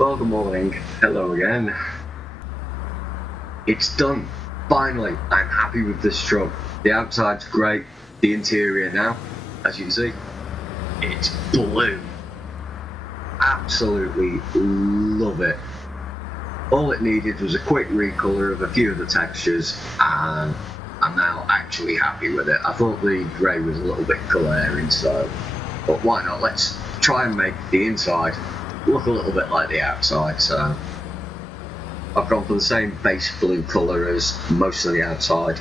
Well, good morning. Hello again. It's done. Finally, I'm happy with this truck. The outside's great. The interior now, as you can see, it's blue. Absolutely love it. All it needed was a quick recolor of a few of the textures, and I'm now actually happy with it. I thought the grey was a little bit glaring, but why not? Let's try and make the inside look a little bit like the outside. So I've gone for the same base blue colour as most of the outside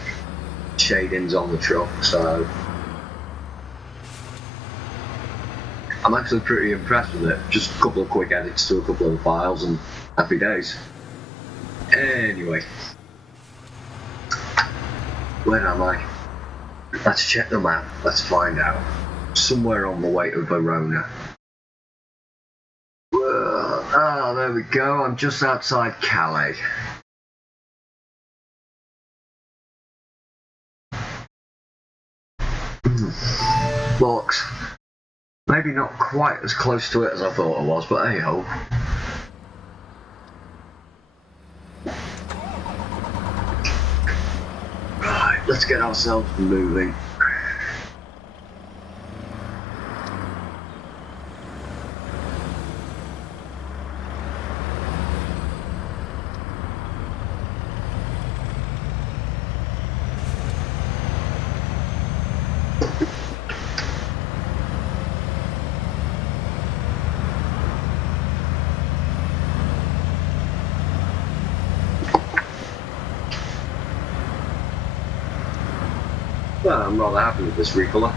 shadings on the truck, so I'm actually pretty impressed with it. Just a couple of quick edits to a couple of the files and happy days. Anyway, where am I? Let's check the map. Let's find out. Somewhere on the way to Verona. Ah, there we go. I'm just outside Calais. Box. Maybe not quite as close to it as I thought I was, but hey ho. Right, let's get ourselves moving. Well, I'm rather happy with this recolor.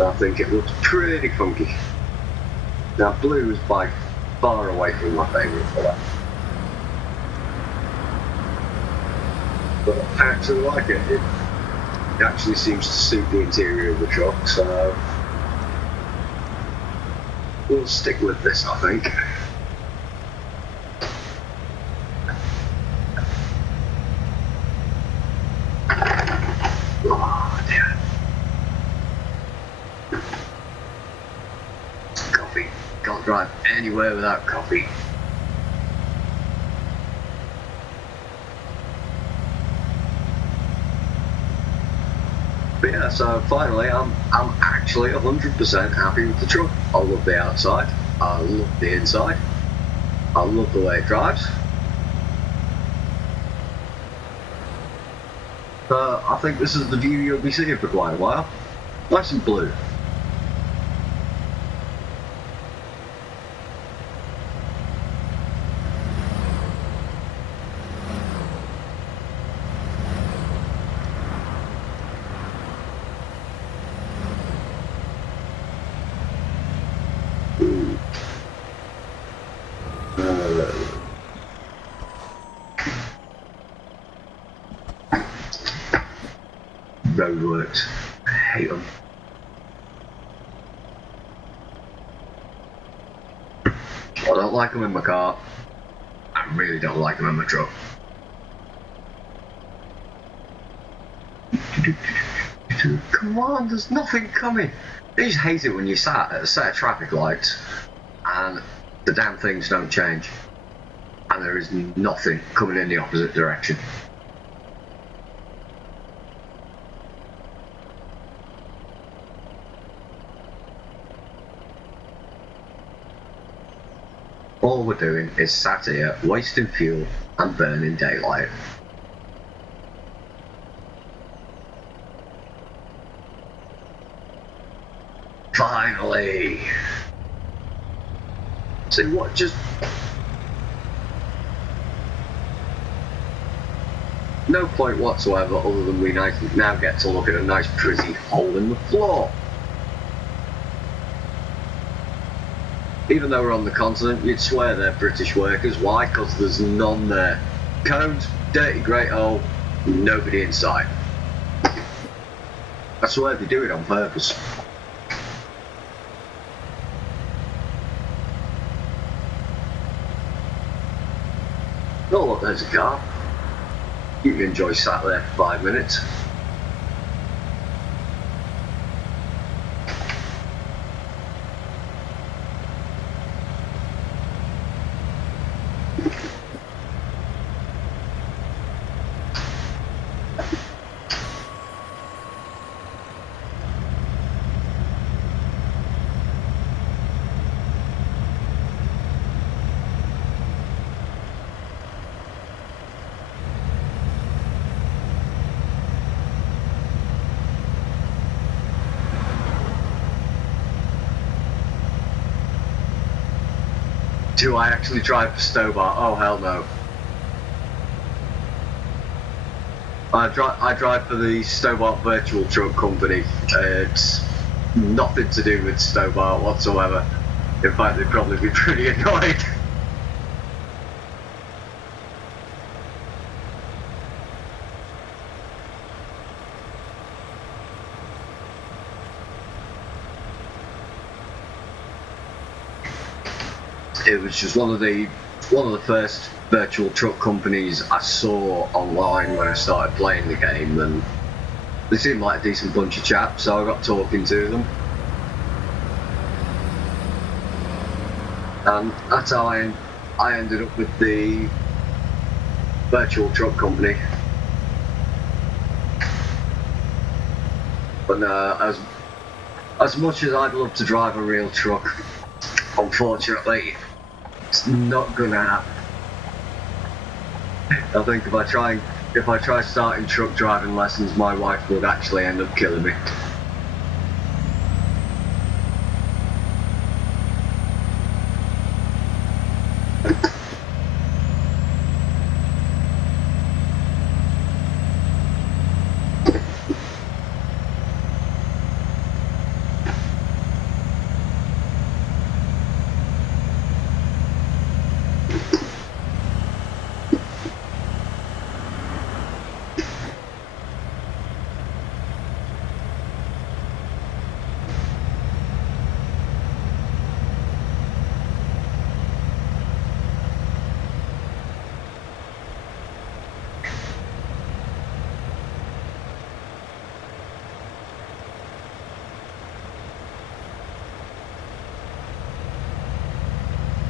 I think it looks pretty funky. Now, blue is by far away from my favourite colour, but I actually like it. It actually seems to suit the interior of the truck, so we'll stick with this, I think. Oh dear. Coffee. Can't drive anywhere without coffee. But yeah, so finally I'm actually 100% happy with the truck. I love the outside, I love the inside, I love the way it drives. I think this is the view you'll be seeing for quite a while. Nice and blue. Roadworks. I hate them. I don't like them in my car. I really don't like them in my truck. Come on, there's nothing coming. I just hate it when you're sat at a set of traffic lights and the damn things don't change and there is nothing coming in the opposite direction. All we're doing is sat here wasting fuel and burning daylight. Finally! See what just... No point whatsoever other than we now get to look at a nice pretty hole in the floor. Even though we're on the continent, you'd swear they're British workers. Why? Because there's none there. Cones, dirty great hole, nobody inside. I swear they do it on purpose. Oh look, there's a car. You can enjoy sat there for 5 minutes. Do I actually drive for Stobart? Oh hell no. I drive for the Stobart Virtual Truck Company. It's nothing to do with Stobart whatsoever. In fact, they'd probably be pretty annoyed. It was just one of the first virtual truck companies I saw online when I started playing the game, and they seemed like a decent bunch of chaps, so I got talking to them. And that's how I ended up with the virtual truck company. But no, as much as I'd love to drive a real truck, unfortunately, it's not gonna happen. I think if I try starting truck driving lessons, my wife would actually end up killing me.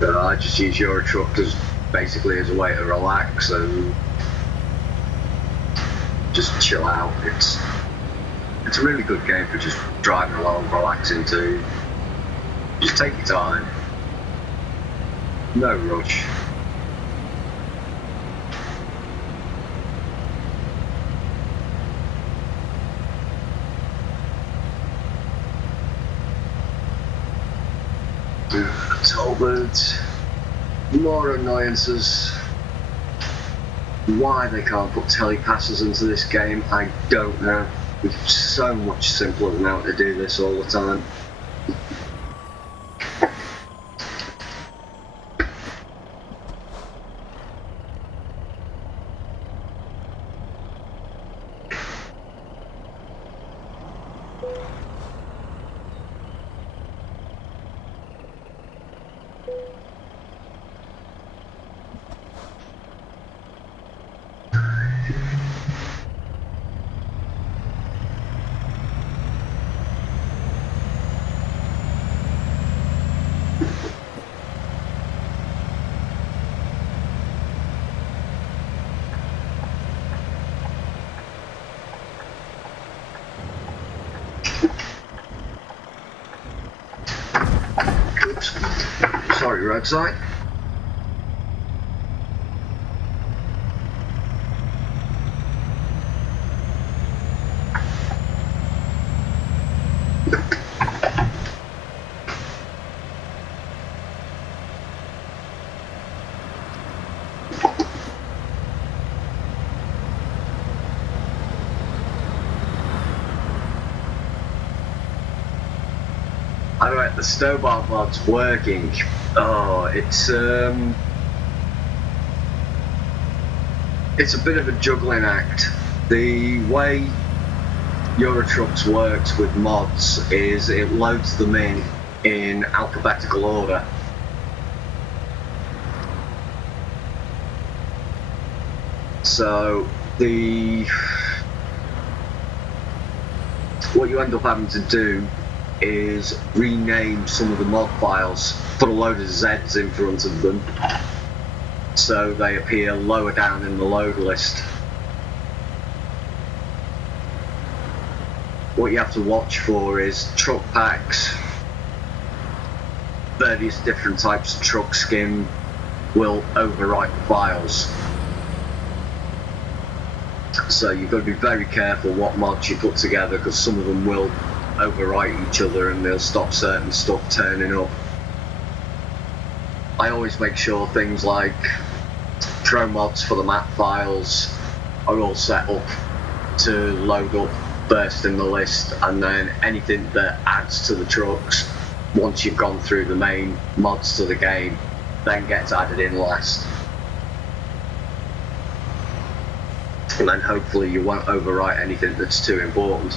I just use Euro Truck basically as a way to relax and just chill out. It's a really good game for just driving along, relaxing to. Just take your time. No rush. Tollbooths, more annoyances. Why they can't put telepasses into this game, I don't know. It's so much simpler than how to do this all the time. Sorry, roadside. Alright, the Stobart mod's working. Oh, it's a bit of a juggling act. The way Eurotrucks works with mods is it loads them in alphabetical order. So what you end up having to do is rename some of the mod files, put a load of Z's in front of them so they appear lower down in the load list. What you have to watch for is truck packs, various different types of truck skin will overwrite the files. So you've got to be very careful what mods you put together, because some of them will overwrite each other and they'll stop certain stuff turning up. I always make sure things like pro mods for the map files are all set up to load up first in the list, and then anything that adds to the trucks once you've gone through the main mods to the game then gets added in last. And then hopefully you won't overwrite anything that's too important.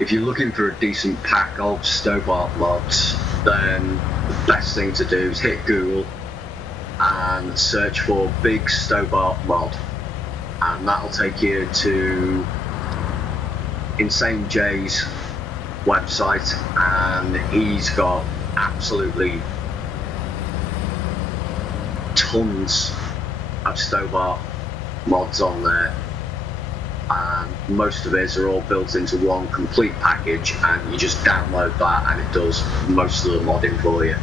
If you're looking for a decent pack of Stobart mods, then the best thing to do is hit Google and search for Big Stobart Mod, and that'll take you to Insane Jay's website, and he's got absolutely tons of Stobart mods on there. And most of his are all built into one complete package, and you just download that and it does most of the modding for you.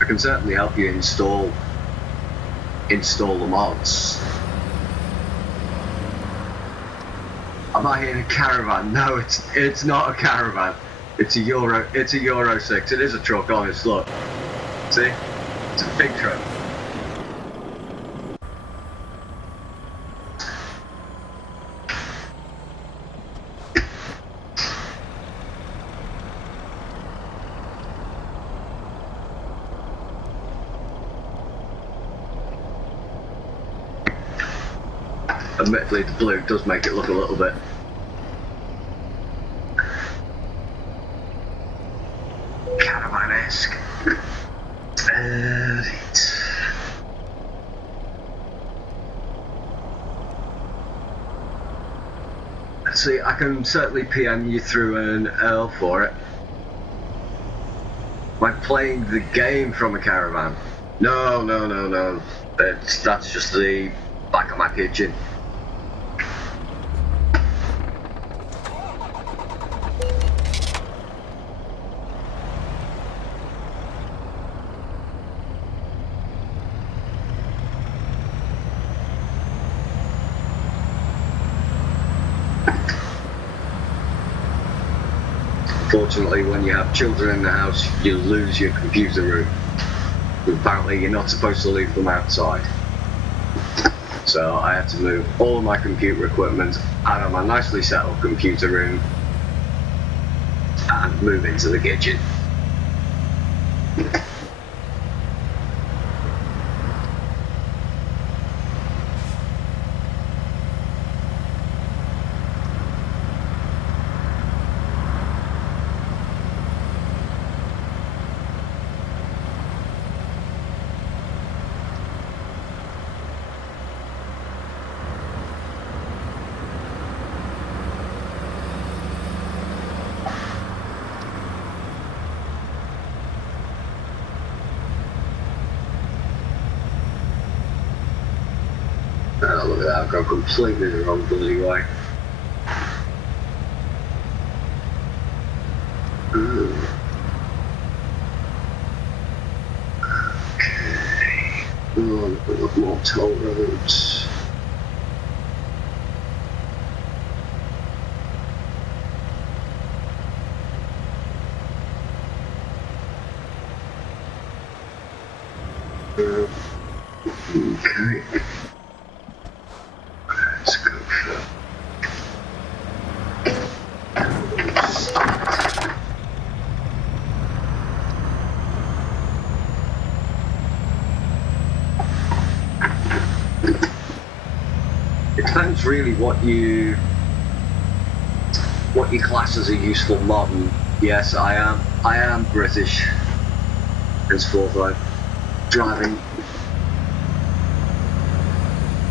I can certainly help you install the mods. Am I in a caravan? No, it's not a caravan. It's a Euro 6. It is a truck, honest, look. See? It's a big truck. Admittedly, the blue does make it look a little bit caravan-esque. See, I can certainly PM you through an Earl for it. Am I playing the game from a caravan? No. That's just the back of my kitchen. Unfortunately, when you have children in the house, you lose your computer room. Apparently, you're not supposed to leave them outside. So I had to move all of my computer equipment out of my nicely set up computer room and move into the kitchen. Oh, look at that, I've gone completely the wrong bloody way. Ooh. Okay. Oh, look, more toll roads. Okay. Let's go for it depends really what you class as a useful mod. And yes, I am British. Henceforth I'm driving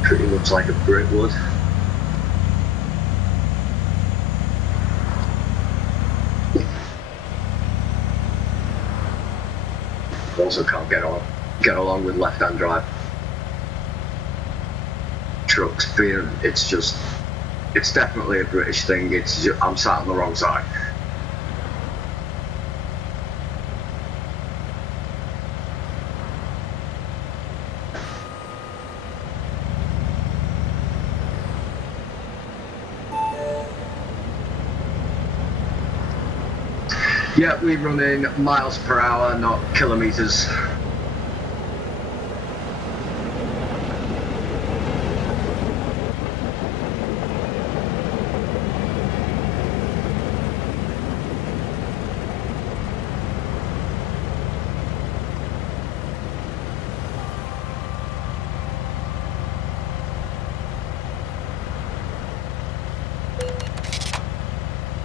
pretty much like a brick would. Also can't get along with left-hand drive trucks. It's definitely a British thing. I'm sat on the wrong side. Yeah, we run in miles per hour, not kilometers.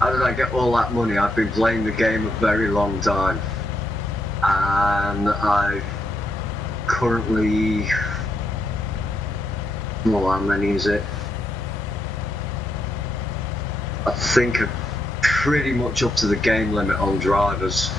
How did I get all that money? I've been playing the game a very long time, and I currently, well, how many is it? I think I'm pretty much up to the game limit on drivers.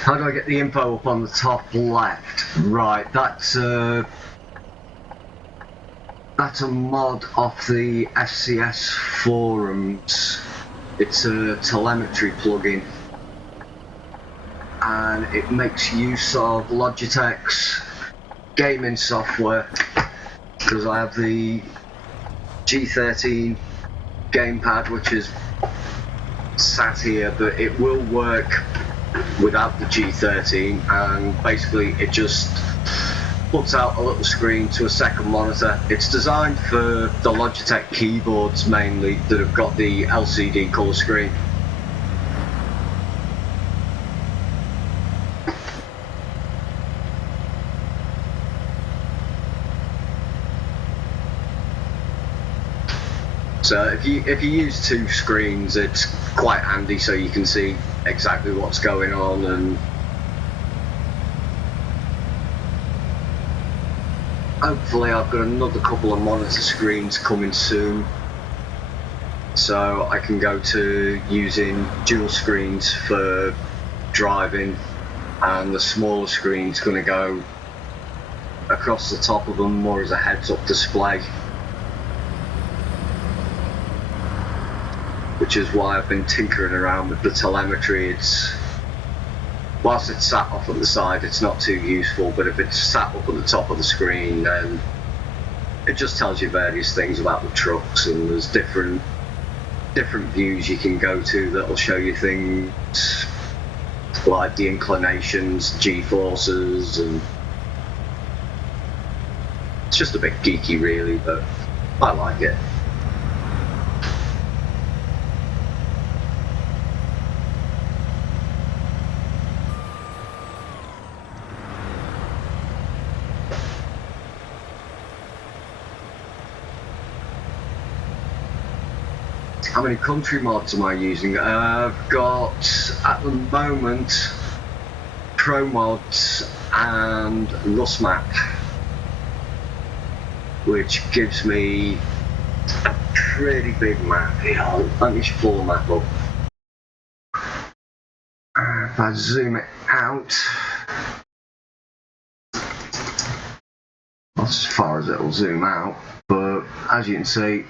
How do I get the info up on the top left? Right, that's a mod off the FCS forums. It's a telemetry plugin, and it makes use of Logitech's gaming software, because I have the G13 gamepad, which is sat here, but it will work without the G13, and basically it just puts out a little screen to a second monitor. It's designed for the Logitech keyboards mainly that have got the LCD colour screen. So if you use two screens, it's quite handy, so you can see exactly what's going on. And hopefully I've got another couple of monitor screens coming soon, so I can go to using dual screens for driving, and the smaller screen's going to go across the top of them more as a heads-up display, which is why I've been tinkering around with the telemetry. Whilst it's sat off on the side, it's not too useful, but if it's sat up at the top of the screen, then it just tells you various things about the trucks, and there's different views you can go to that'll show you things like the inclinations, G-forces, and it's just a bit geeky really, but I like it. How many country mods am I using? I've got, at the moment, Pro Mods and Rust Map, which gives me a pretty big map here. Let me just pull the map up. If I zoom it out, that's as far as it'll zoom out, but as you can see,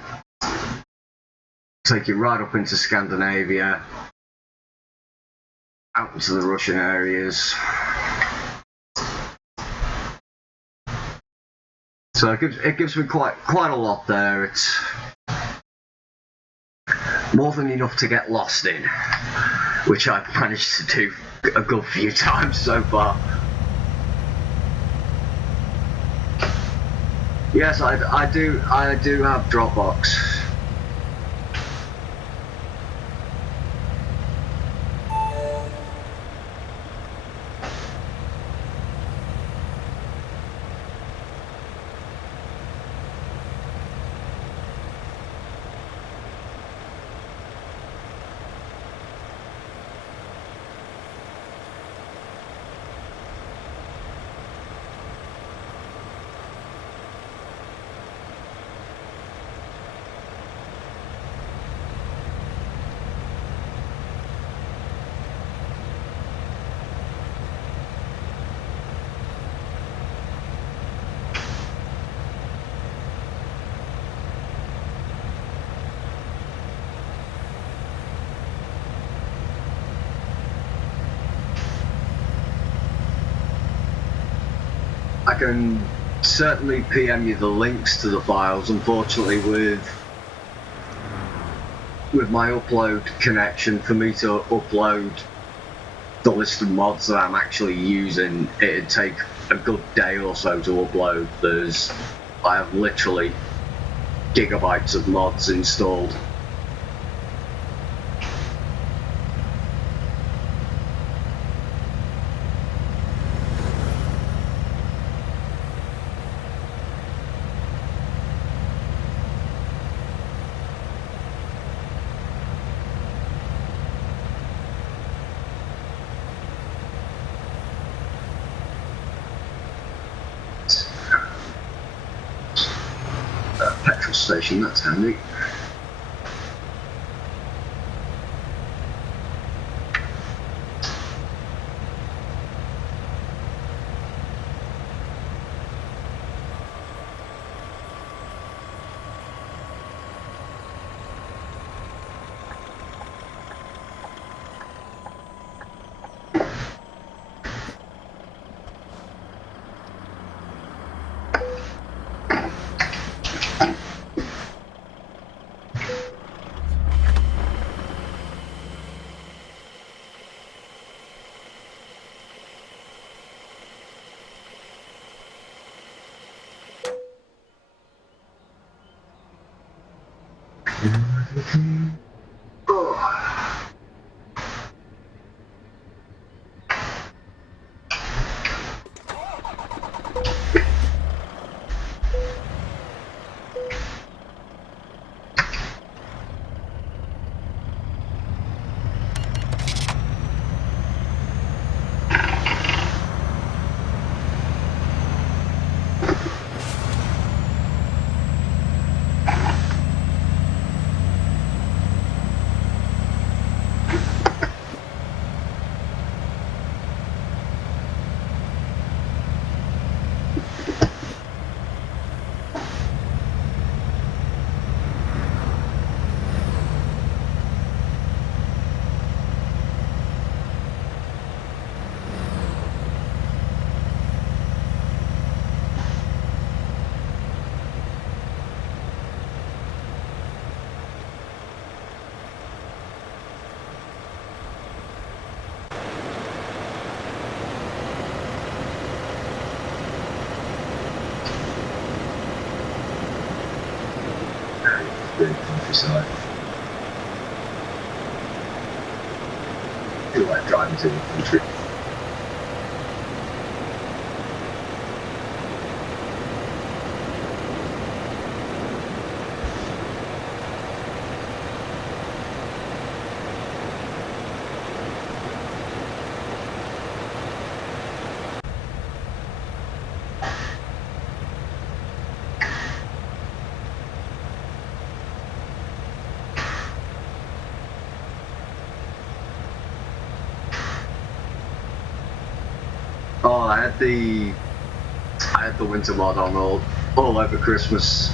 take you right up into Scandinavia, out into the Russian areas. So it gives me quite a lot there. It's more than enough to get lost in, which I've managed to do a good few times so far. Yes, I do have Dropbox. I can certainly PM you the links to the files. Unfortunately, with my upload connection, for me to upload the list of mods that I'm actually using, it'd take a good day or so to upload. I have literally gigabytes of mods installed. Petrol station, that's handy. The countryside. I feel like driving to the country. Oh, I had the winter mod on all over Christmas.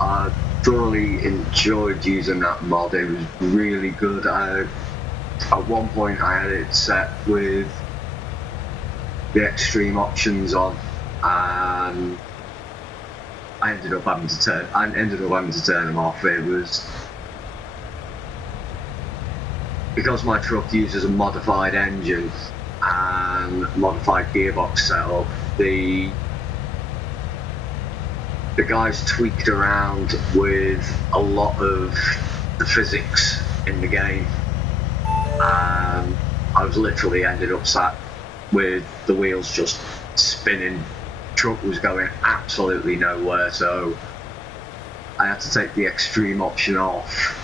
I thoroughly enjoyed using that mod. It was really good. At one point I had it set with the extreme options on, and I ended up having to turn them off. It was because my truck uses a modified engine and modified gearbox setup. The guys tweaked around with a lot of the physics in the game, and I was literally ended up sat with the wheels just spinning. Truck was going absolutely nowhere, so I had to take the extreme option off.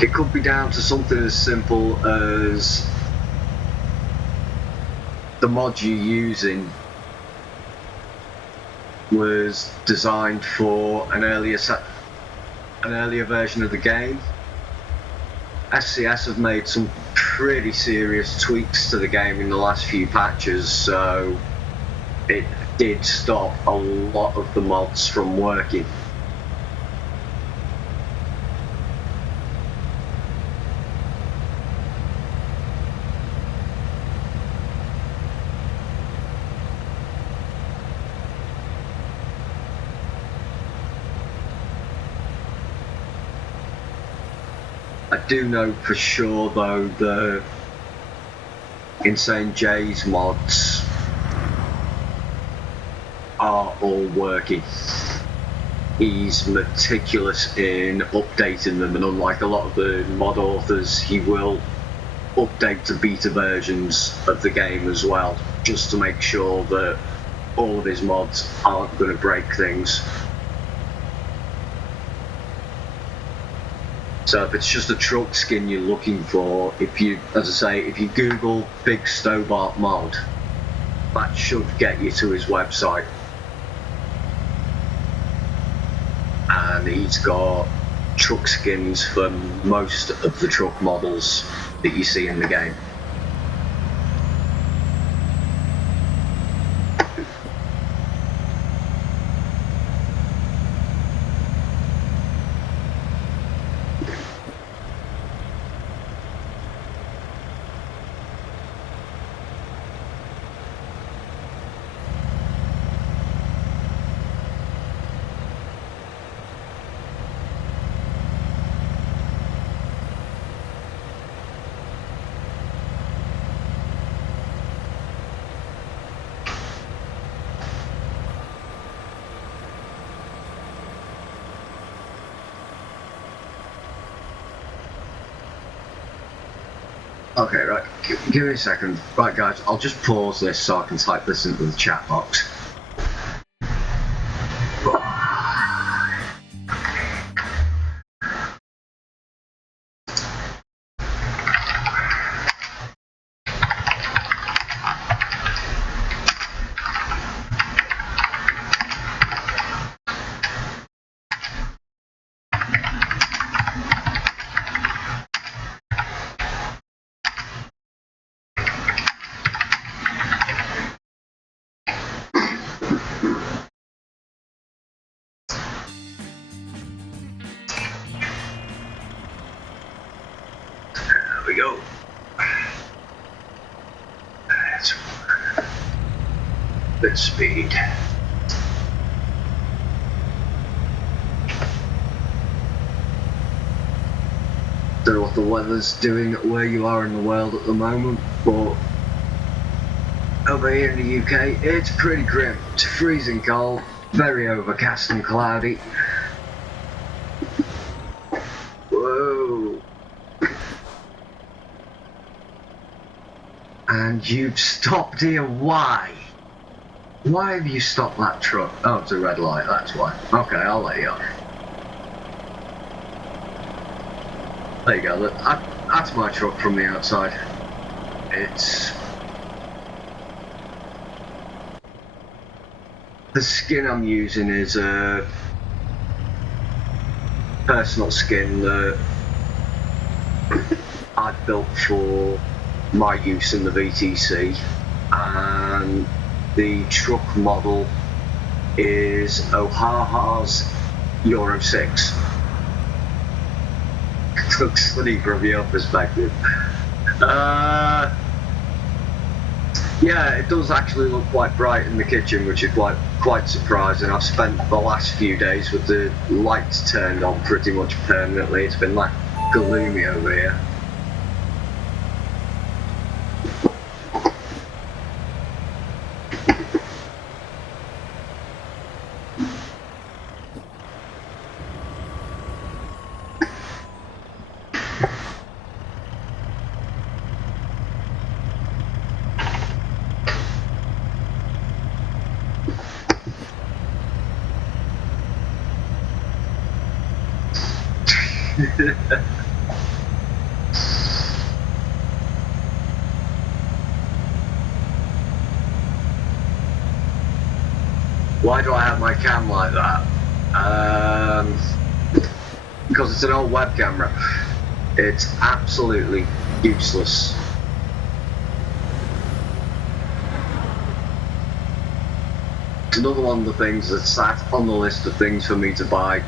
It could be down to something as simple as the mod you're using was designed for an earlier version of the game. SCS have made some pretty serious tweaks to the game in the last few patches, so it did stop a lot of the mods from working. I do know for sure though the Insane J's mods are all working. He's meticulous in updating them, and unlike a lot of the mod authors, he will update to beta versions of the game as well, just to make sure that all of his mods aren't going to break things. So if it's just a truck skin you're looking for, as I say, if you Google Big Stobart mod, that should get you to his website. And he's got truck skins for most of the truck models that you see in the game. Okay, right, give me a second. Right guys, I'll just pause this so I can type this into the chat box. There we go. That's bit speed. Don't know what the weather's doing where you are in the world at the moment, but over here in the UK, it's pretty grim. It's freezing cold, very overcast and cloudy. Whoa. And you've stopped here, why? Why have you stopped that truck? Oh, it's a red light, that's why. Okay, I'll let you off. There you go, that's my truck from the outside. It's The skin I'm using is a personal skin that I've built for my use in the VTC, and the truck model is Ohaha's Euro 6. It looks funny from your perspective. Yeah, it does actually look quite bright in the kitchen, which is quite surprising. I've spent the last few days with the lights turned on pretty much permanently. It's been like gloomy over here. Why do I have my cam like that? Because it's an old web camera. It's absolutely useless. It's another one of the things that's sat on the list of things for me to buy,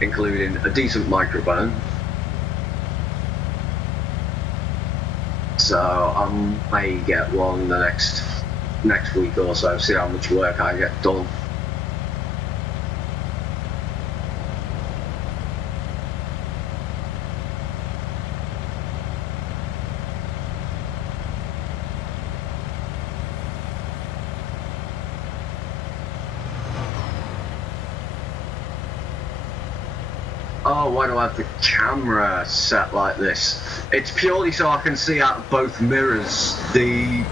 including a decent microphone. So I may get one the next week or so, see how much work I get done. Oh, why do I have the camera set like this? It's purely so I can see out of both mirrors. The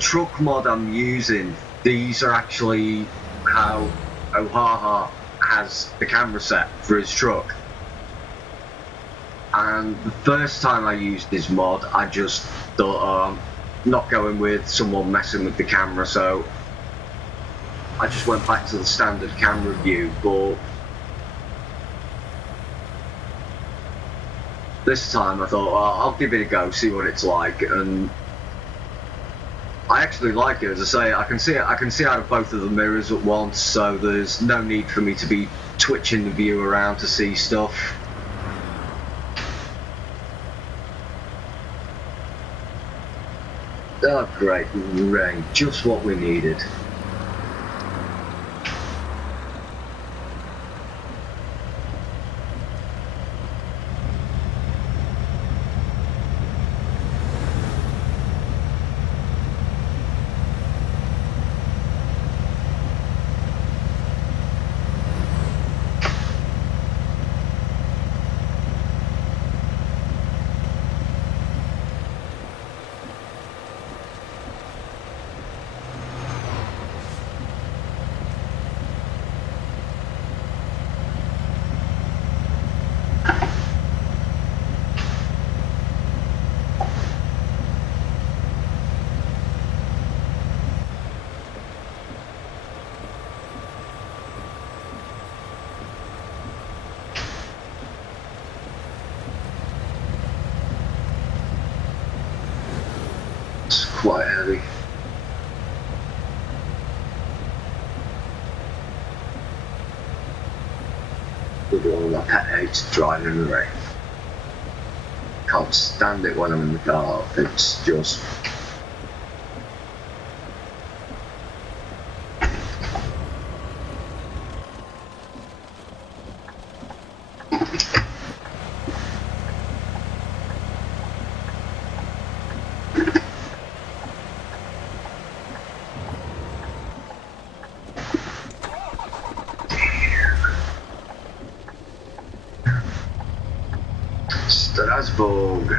truck mod I'm using, these are actually how Ohaha has the camera set for his truck. And the first time I used this mod, I just thought, oh, I'm not going with someone messing with the camera, so I just went back to the standard camera view. But this time I thought, well, I'll give it a go, see what it's like, and I actually like it. As I say, I can see out of both of the mirrors at once, so there's no need for me to be twitching the view around to see stuff. Oh great, rain, just what we needed. It's quite heavy. One of my pet hates driving in the rain. Can't stand it when I'm in the car. It's just Strasbourg.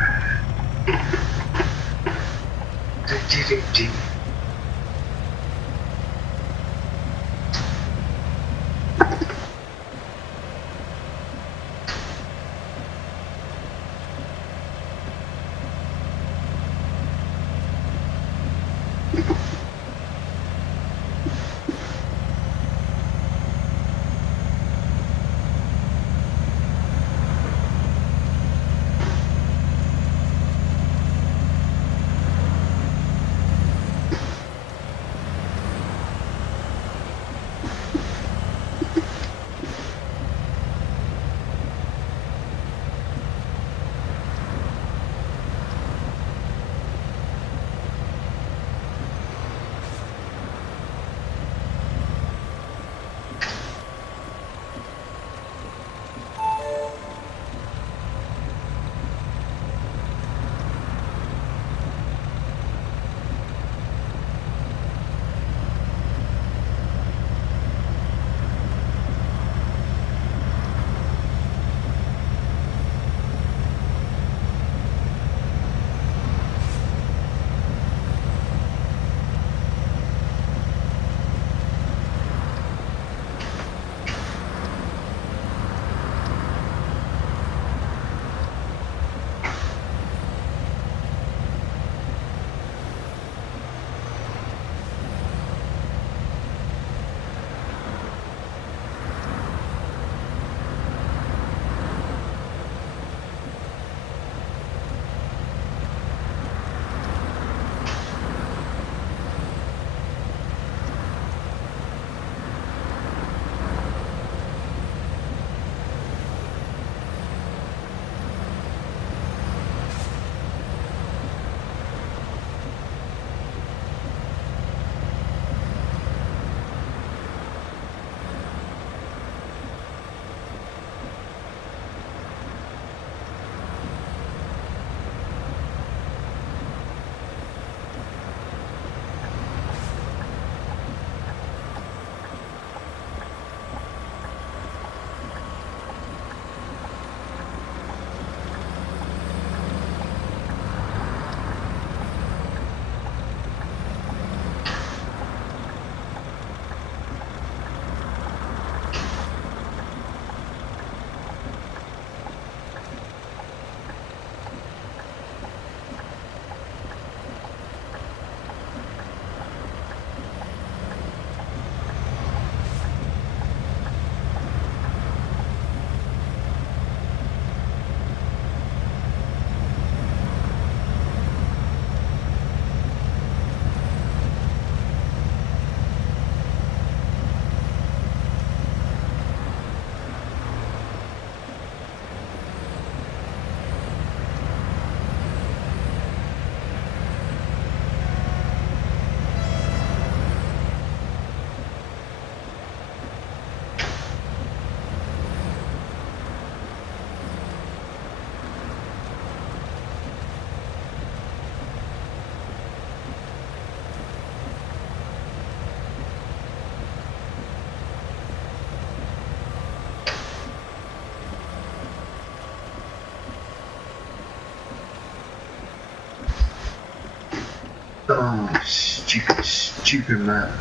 Oh, stupid, stupid man.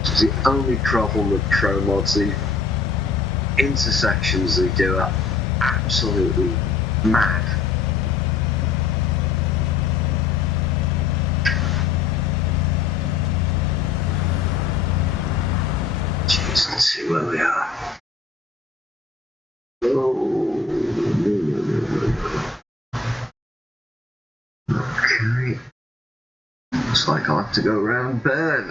It's the only problem with pro mods. The intersections they do are absolutely mad. Jeez, let's see where we are. Oh, okay. Looks like I'll have to go around Bern.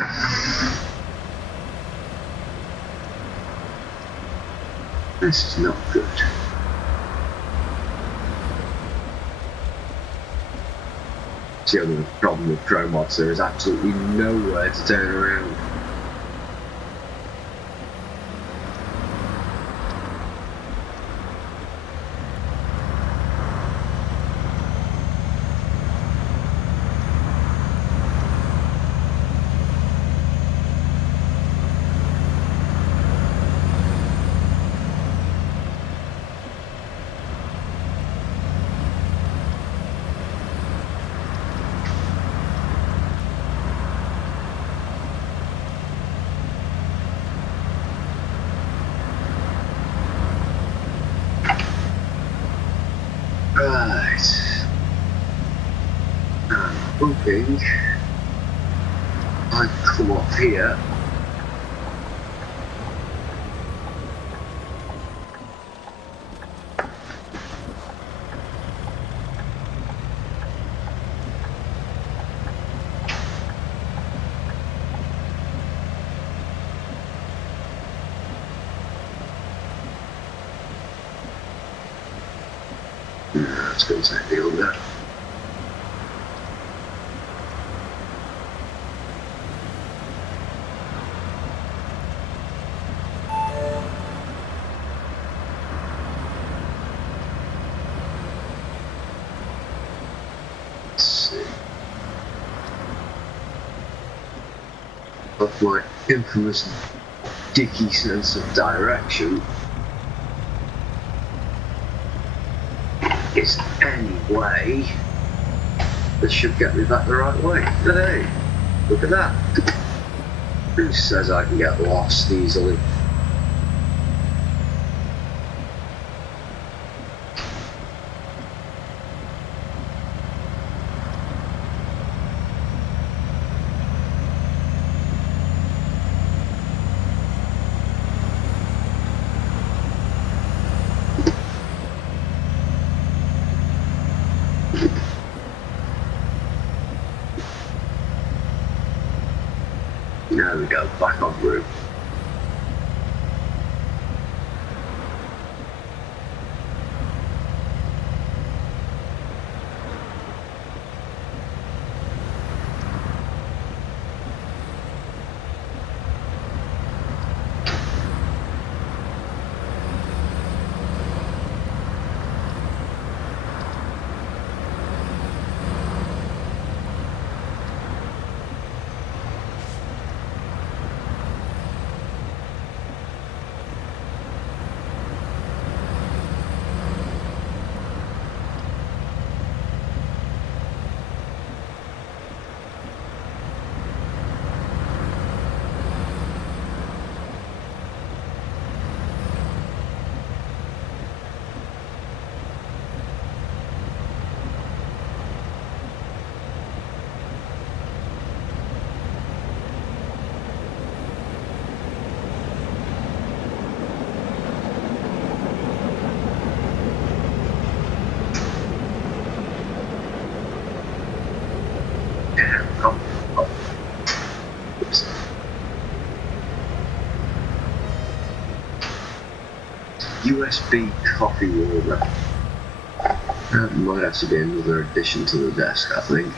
This is not good. The other problem with pro mods, there is absolutely nowhere to turn around. Right. I'm hoping I come up here. That's going to take me longer. Let's see. Of my infamous dicky sense of direction, is any way that should get me back the right way. Hey, look at that. Who says I can get lost easily? There we go, back on route. USB coffee warmer. That might have to be another addition to the desk, I think.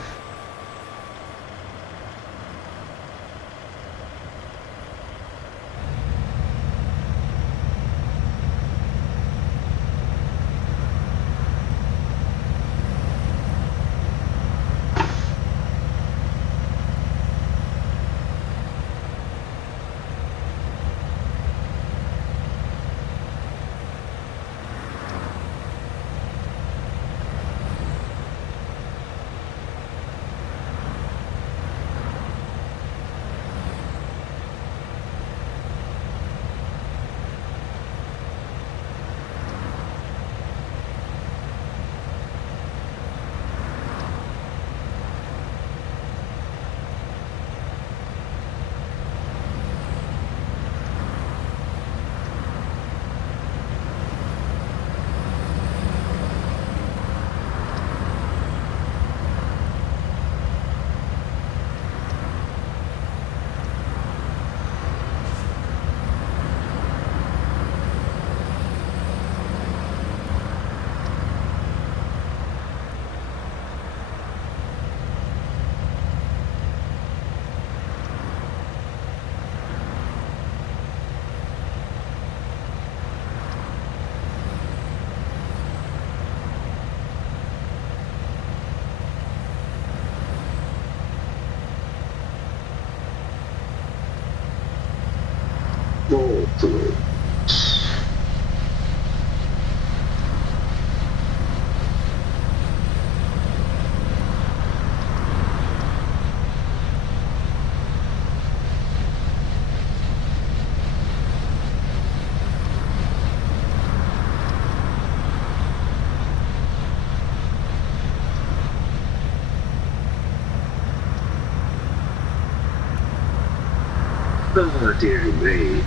afterwards. Oh dear me.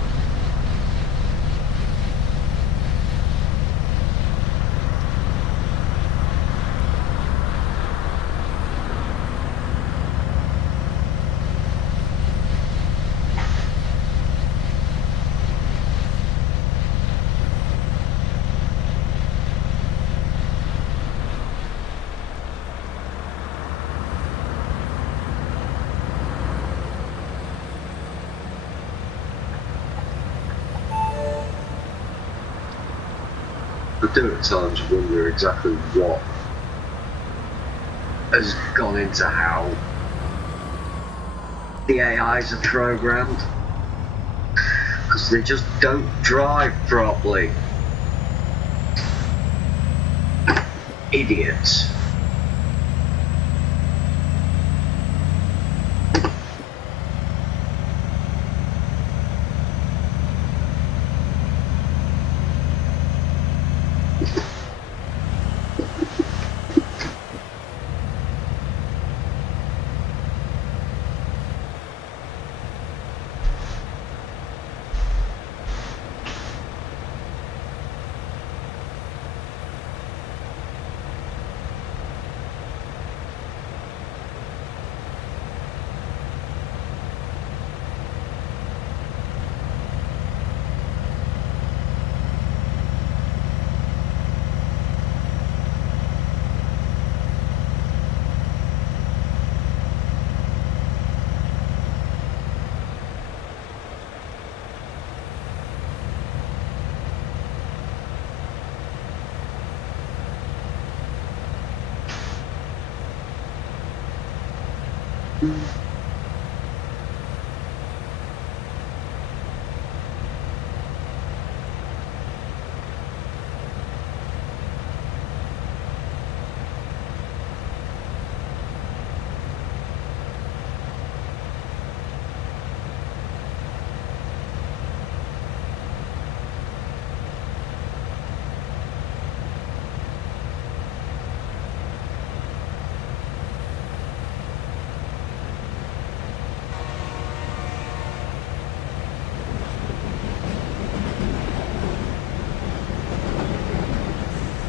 I do at times wonder exactly what has gone into how the AIs are programmed, because they just don't drive properly. Idiots.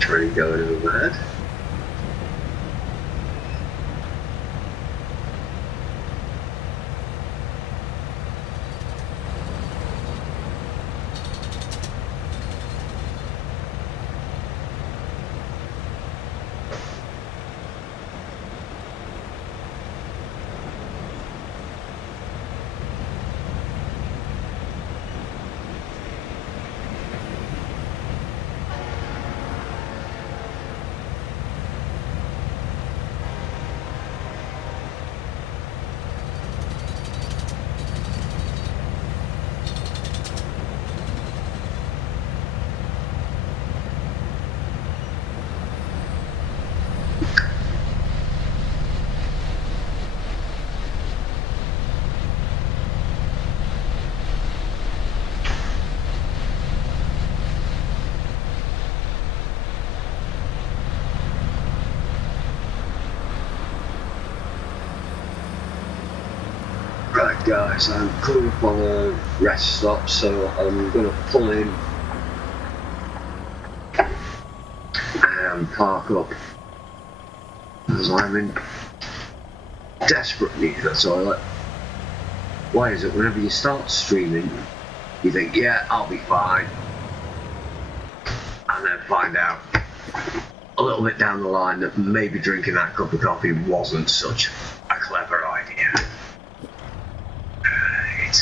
Train going overhead. Right guys, I'm coming up on a rest stop, so I'm going to pull in and park up, because I'm in desperate need of a toilet. Why is it whenever you start streaming, you think, yeah, I'll be fine, and then find out a little bit down the line that maybe drinking that cup of coffee wasn't such a clever idea. Right.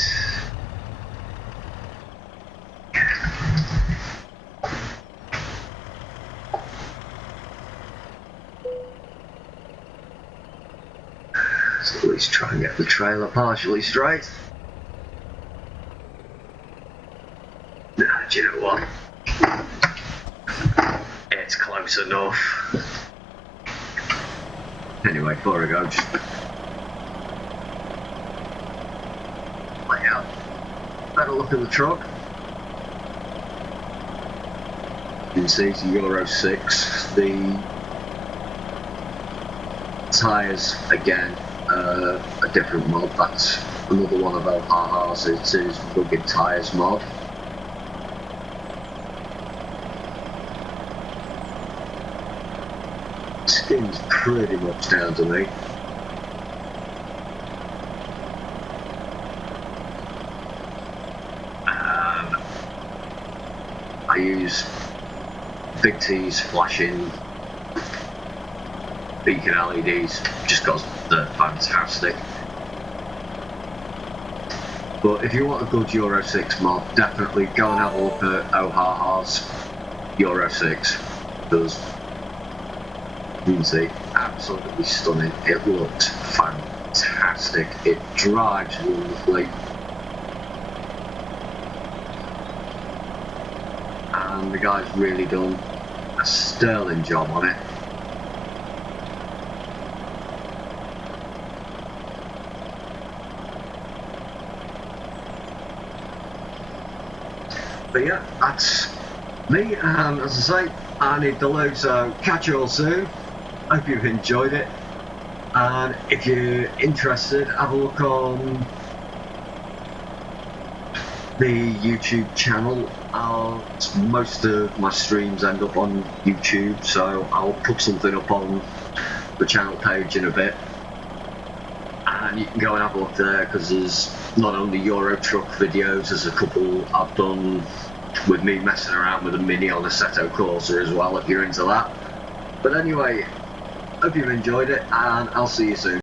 So at least try and get the trailer partially straight. do you know what? It's close enough. Anyway, before I go, just lay out. Better look at the truck. You can see it's Euro 6. The tyres, again, a different mod. That's another one of Oha's. It is Rugged Tyres mod. Skin's pretty much down to me. I use Big T's flashing beacon LEDs just because they're fantastic. But if you want a good Euro 6 mod, definitely go and have a look at Oha's Euro 6, because you can see, absolutely stunning. It looks fantastic. It drives wonderfully. And the guy's really done a sterling job on it. But yeah, that's me. As I say, I need to leave, so catch you all soon. Hope you've enjoyed it. And if you're interested, have a look on the YouTube channel. Most of my streams end up on YouTube, so I'll put something up on the channel page in a bit. And you can go and have a look there, because there's not only Euro truck videos, there's a couple I've done with me messing around with a Mini on a Assetto Corsa as well, if you're into that. But anyway, hope you've enjoyed it, and I'll see you soon.